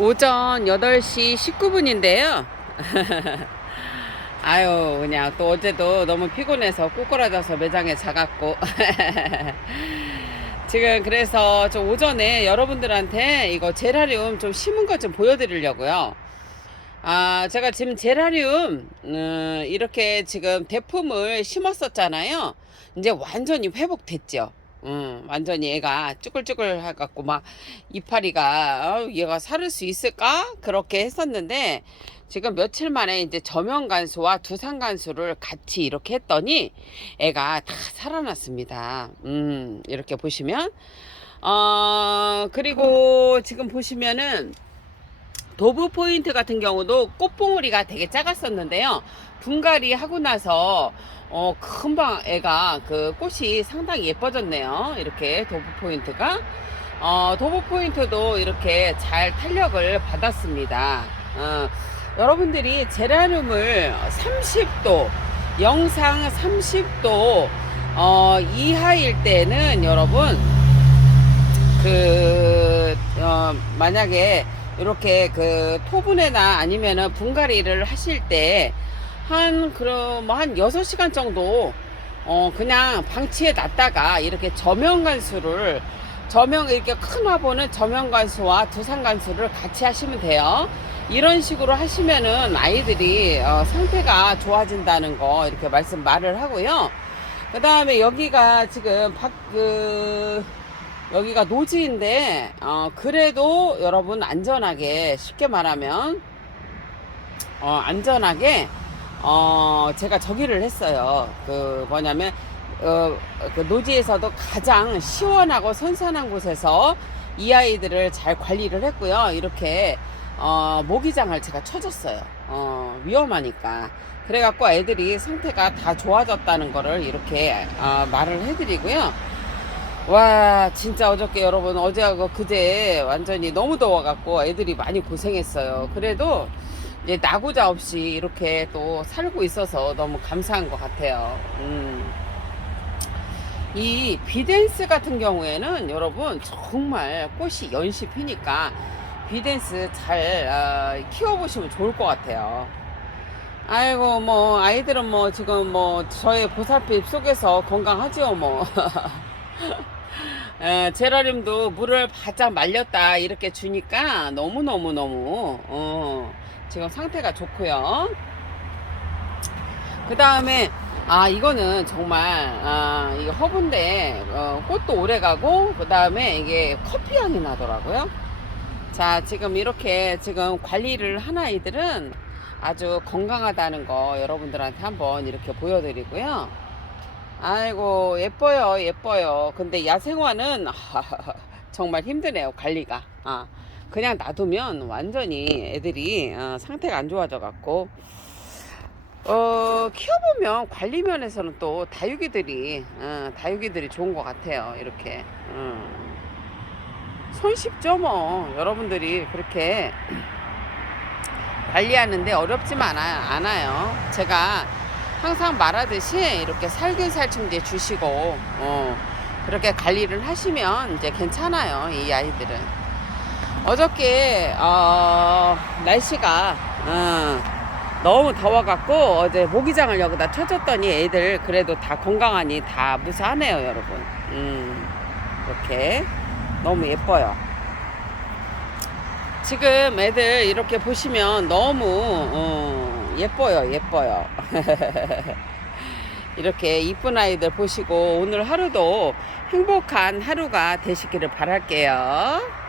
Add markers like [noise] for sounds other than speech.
오전 8시 19분인데요. [laughs] 아유, 그냥 또 어제도 너무 피곤해서 꼬꾸라져서 매장에 자갔고. [laughs] 지금 그래서 좀 오전에 여러분들한테 이거 제라리움 좀 심은 것 좀 보여드리려고요. 아, 제가 지금 제라리움, 음, 이렇게 지금 대품을 심었었잖아요. 이제 완전히 회복됐죠. 음, 완전히 얘가 쭈글쭈글 해갖고 막 이파리가 어, 얘가 살을 수 있을까? 그렇게 했었는데 지금 며칠 만에 이제 저면 간수와 두상 간수를 같이 이렇게 했더니 애가 다 살아났습니다. 음, 이렇게 보시면 어, 그리고 지금 보시면은 도브 포인트 같은 경우도 꽃봉오리가 되게 작았었는데요. 분갈이 하고 나서 어 금방 애가 그 꽃이 상당히 예뻐졌네요. 이렇게 도브 포인트가 어 도브 포인트도 이렇게 잘 탄력을 받았습니다. 어, 여러분들이 제라늄을 30도 영상 30도 어 이하일 때는 여러분 그 어, 만약에 이렇게 그 토분해나 아니면은 분갈이를 하실 때 한 그럼 뭐한 6시간 정도 어 그냥 방치해 놨다가 이렇게 저면 간수를 저면 이렇게 큰 화분은 저면 간수와 두상 간수를 같이 하시면 돼요. 이런 식으로 하시면은 아이들이 어 상태가 좋아진다는 거 이렇게 말씀 말을 하고요. 그 다음에 여기가 지금 밖그 여기가 노지인데 어 그래도 여러분 안전하게 쉽게 말하면 어 안전하게 어 제가 저기를 했어요. 그 뭐냐면 어 그 노지에서도 가장 시원하고 선선한 곳에서 이 아이들을 잘 관리를 했고요. 이렇게 어 모기장을 제가 쳐줬어요. 어 위험하니까. 그래갖고 애들이 상태가 다 좋아졌다는 거를 이렇게 어, 말을 해드리고요 와 진짜 어저께 여러분 어제하고 그제 완전히 너무 더워갖고 애들이 많이 고생했어요. 그래도 이제 나고자 없이 이렇게 또 살고 있어서 너무 감사한 것 같아요. 음. 이 비댄스 같은 경우에는 여러분 정말 꽃이 연시 피니까 비댄스 잘 어, 키워보시면 좋을 것 같아요. 아이고 뭐 아이들은 뭐 지금 뭐 저의 보살핌 속에서 건강하지요 뭐 [laughs] 에, 제라늄도 물을 바짝 말렸다 이렇게 주니까 너무너무너무 어, 지금 상태가 좋고요. 그 다음에 아 이거는 정말 아 이게 허브인데 어, 꽃도 오래가고 그 다음에 이게 커피 향이 나더라고요. 자 지금 이렇게 지금 관리를 한 아이들은 아주 건강하다는 거 여러분들한테 한번 이렇게 보여드리고요 아이고 예뻐요 예뻐요. 근데 야생화는 [laughs] 정말 힘드네요 관리가. 아, 그냥 놔두면 완전히 애들이 어, 상태가 안 좋아져 갖고. 어, 키워보면 관리 면에서는 또 다육이들이 어, 다육이들이 좋은 것 같아요 이렇게. 음. 손쉽죠 뭐. 여러분들이 그렇게 [clears throat] 관리하는데 어렵지만 않아- 않아요. 제가 항상 말하듯이 이렇게 살균살충제 주시고 어, 그렇게 관리를 하시면 이제 괜찮아요 이 아이들은. 어저께 어, 날씨가 어, 너무 더워갖고 어제 모기장을 여기다 쳐줬더니 애들 그래도 다 건강하니 다 무사하네요 여러분. 음, 이렇게. 너무 예뻐요. 지금 애들 이렇게 보시면 너무 어, 예뻐요 예뻐요. [laughs] 이렇게 이쁜 아이들 보시고 오늘 하루도 행복한 하루가 되시기를 바랄게요